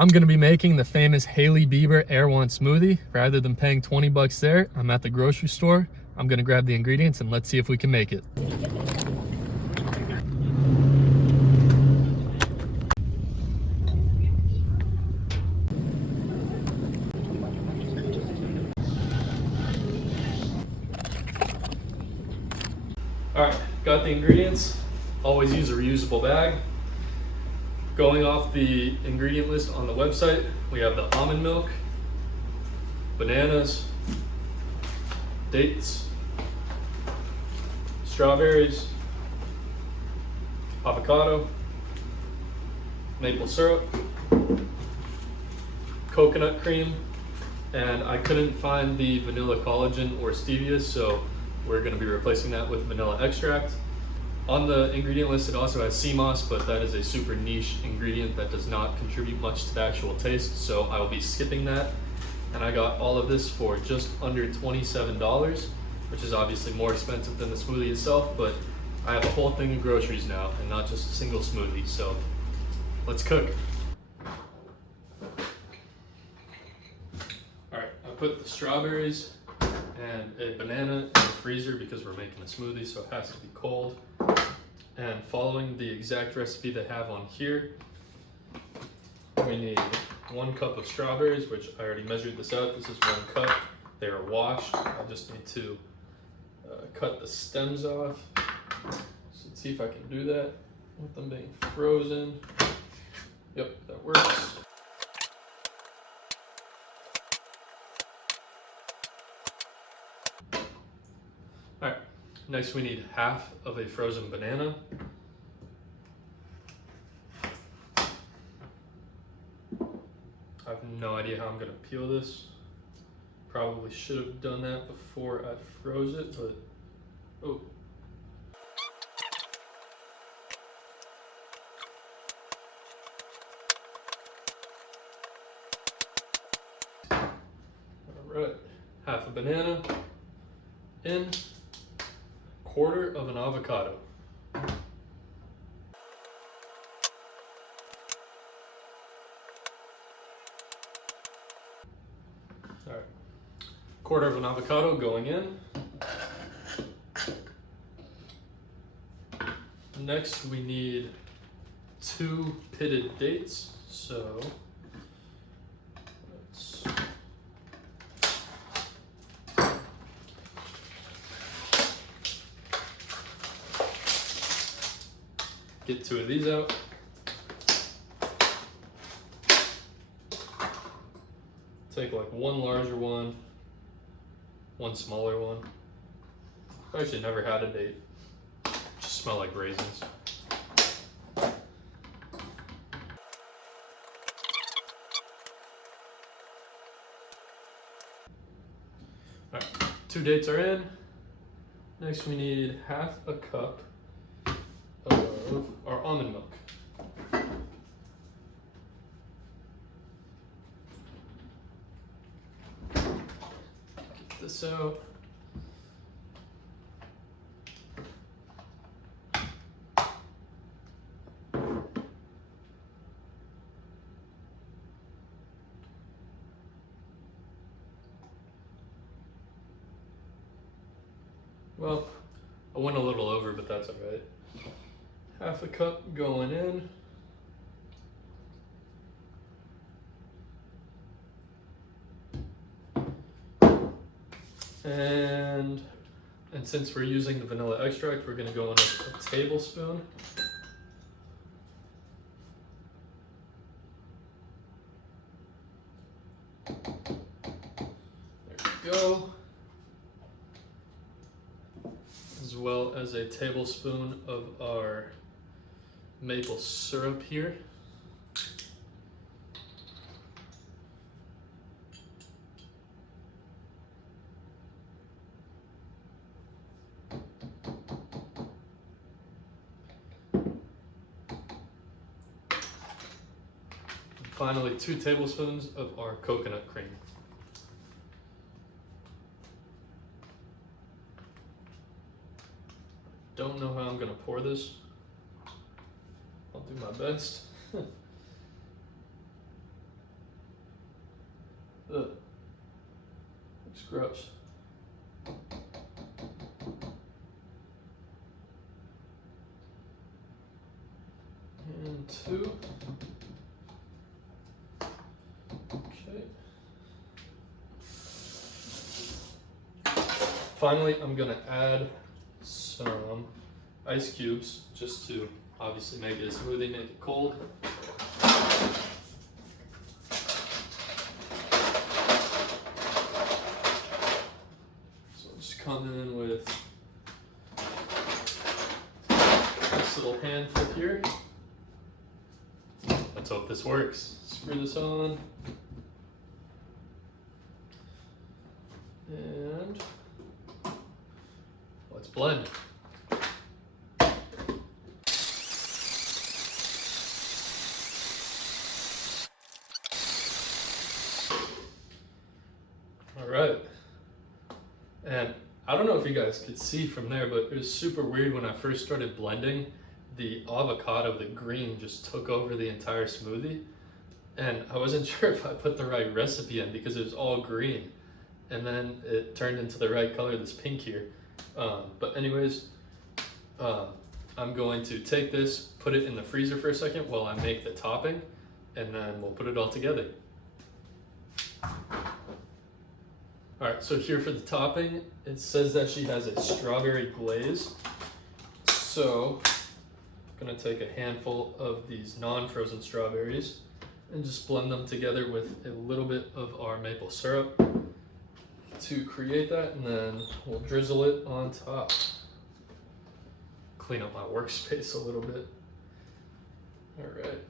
I'm gonna be making the famous Hailey Bieber Erewhon smoothie. Rather than paying 20 bucks there, I'm at the grocery store. I'm gonna grab the ingredients and let's see if we can make it. All right, got the ingredients. Always use a reusable bag. Going off the ingredient list on the website, we have the almond milk, bananas, dates, strawberries, avocado, maple syrup, coconut cream, and I couldn't find the vanilla collagen or stevia, so we're going to be replacing that with vanilla extract. On the ingredient list, it also has sea moss, but that is a super niche ingredient that does not contribute much to the actual taste, so I will be skipping that. And I got all of this for just under $27, which is obviously more expensive than the smoothie itself, but I have a whole thing of groceries now and not just a single smoothie, so let's cook. All right, I put the strawberries and a banana in the freezer because we're making a smoothie, so it has to be cold. And following the exact recipe they have on here, we need 1 cup of strawberries, which I already measured this out. This is 1 cup. They are washed. I just need to cut the stems off. So let's see if I can do that with them being frozen. Yep, that works. All right, next we need half of a frozen banana. I have no idea how I'm gonna peel this. Probably should have done that before I froze it, but oh. All right, half a banana in. 1/4 of an avocado. All right, 1/4 of an avocado going in. Next, we need 2 pitted dates. So let's get 2 of these out. Take like 1 larger one, 1 smaller one. I actually never had a date. Just smell like raisins. All right, 2 dates are in. Next we need half a cup of our almond milk. Get this out. Well, I went a little over, but that's all right. Half a cup going in. And since we're using the vanilla extract, we're gonna go in a tablespoon. There we go. As well as a tablespoon of our maple syrup here. And finally, 2 tablespoons of our coconut cream. Don't know how I'm gonna pour this. I'll do my best. Ugh. Looks gross. And 2. Okay. Finally, I'm gonna add some ice cubes just to obviously make it a smoothie, make it cold. So I'll just come in with this little handful here. Let's hope this works. Screw this on. And let's blend. All right. And I don't know if you guys could see from there, but it was super weird when I first started blending. The avocado, the green, just took over the entire smoothie. And I wasn't sure if I put the right recipe in because it was all green. And then it turned into the right color, this pink here. But anyways, I'm going to take this, put it in the freezer for a second while I make the topping, and then we'll put it all together. All right, so here for the topping, it says that she has a strawberry glaze. So I'm gonna take a handful of these non-frozen strawberries and just blend them together with a little bit of our maple syrup to create that, and then we'll drizzle it on top. Clean up my workspace a little bit. All right.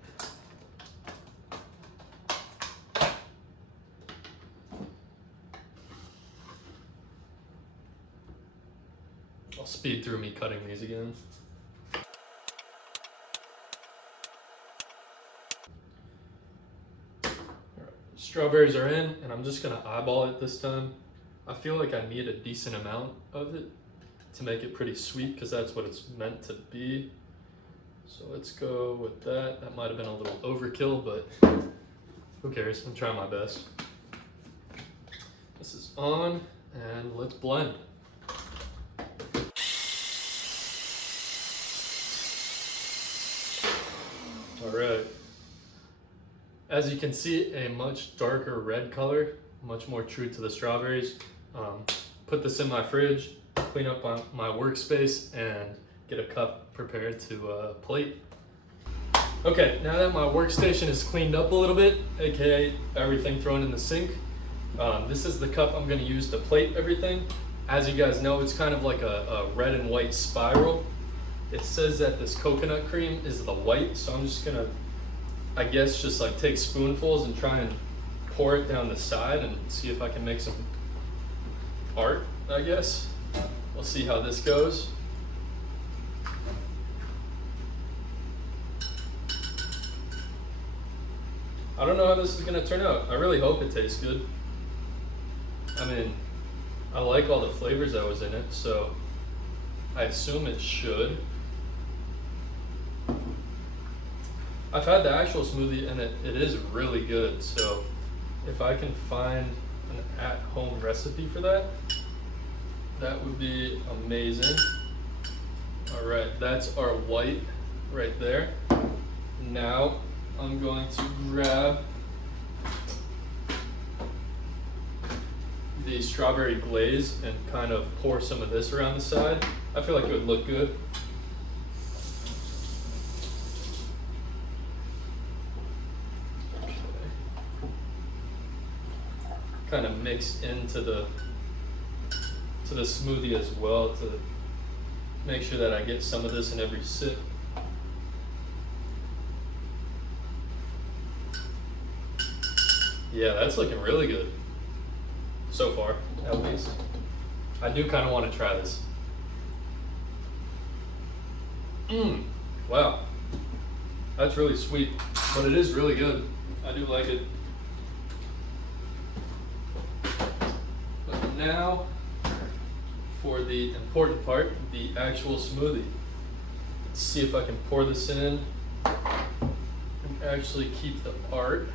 I'll speed through me cutting these again. All right. Strawberries are in, and I'm just gonna eyeball it this time. I feel like I need a decent amount of it to make it pretty sweet because that's what it's meant to be. So let's go with that. That might have been a little overkill, but who cares? I'm trying my best. This is on, and let's blend. All right. As you can see, a much darker red color, much more true to the strawberries. Put this in my fridge, clean up my workspace, and get a cup prepared to plate. Okay, now that my workstation is cleaned up a little bit, aka everything thrown in the sink, this is the cup I'm gonna use to plate everything. As you guys know, it's kind of like a red and white spiral. It says that this coconut cream is the white, so I'm just gonna, I guess, just like take spoonfuls and try and pour it down the side and see if I can make some art, I guess. We'll see how this goes. I don't know how this is gonna turn out. I really hope it tastes good. I mean, I like all the flavors that was in it, so I assume it should. I've had the actual smoothie and it is really good, so if I can find an at-home recipe for that, that would be amazing. All right, that's our white right there. Now I'm going to grab the strawberry glaze and kind of pour some of this around the side. I feel like it would look good. Okay. Kind of mix into the smoothie as well to make sure that I get some of this in every sip. Yeah, that's looking really good. So far, at least. I do kind of want to try this. Wow. That's really sweet, but it is really good. I do like it. But now, for the important part, the actual smoothie. Let's see if I can pour this in and actually keep the art.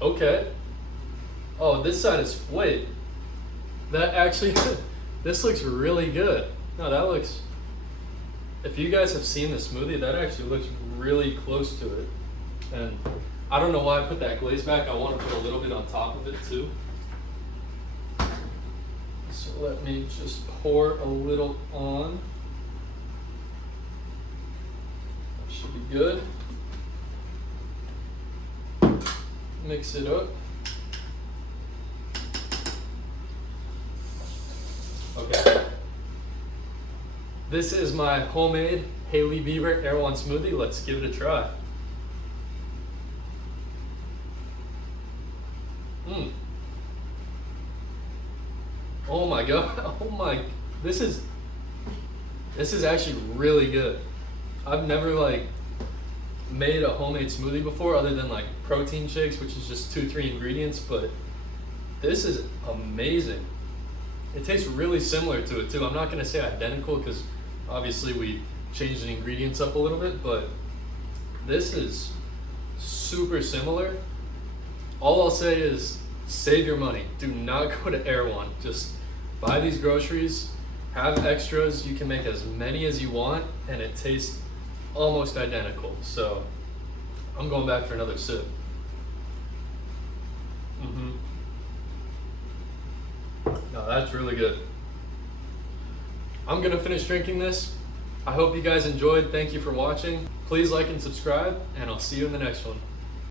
Okay. Oh, this side is, wait. That actually, this looks really good. No, that looks, if you guys have seen the smoothie, that actually looks really close to it. And I don't know why I put that glaze back. I want to put a little bit on top of it too. So let me just pour a little on. That should be good. Mix it up. Okay. This is my homemade Hailey Bieber Erewhon smoothie. Let's give it a try. Oh my god. Oh my. This is actually really good. I've never like made a homemade smoothie before other than like protein shakes, which is just 2-3 ingredients, but this is amazing. It tastes really similar to it too. I'm not gonna say identical because obviously we changed the ingredients up a little bit, but this is super similar. All I'll say is save your money. Do not go to Erewhon. Just buy these groceries, have extras. You can make as many as you want and it tastes almost identical. So I'm going back for another sip. No, that's really good. I'm gonna finish drinking this. I hope you guys enjoyed. Thank you for watching. Please like and subscribe, and I'll see you in the next one.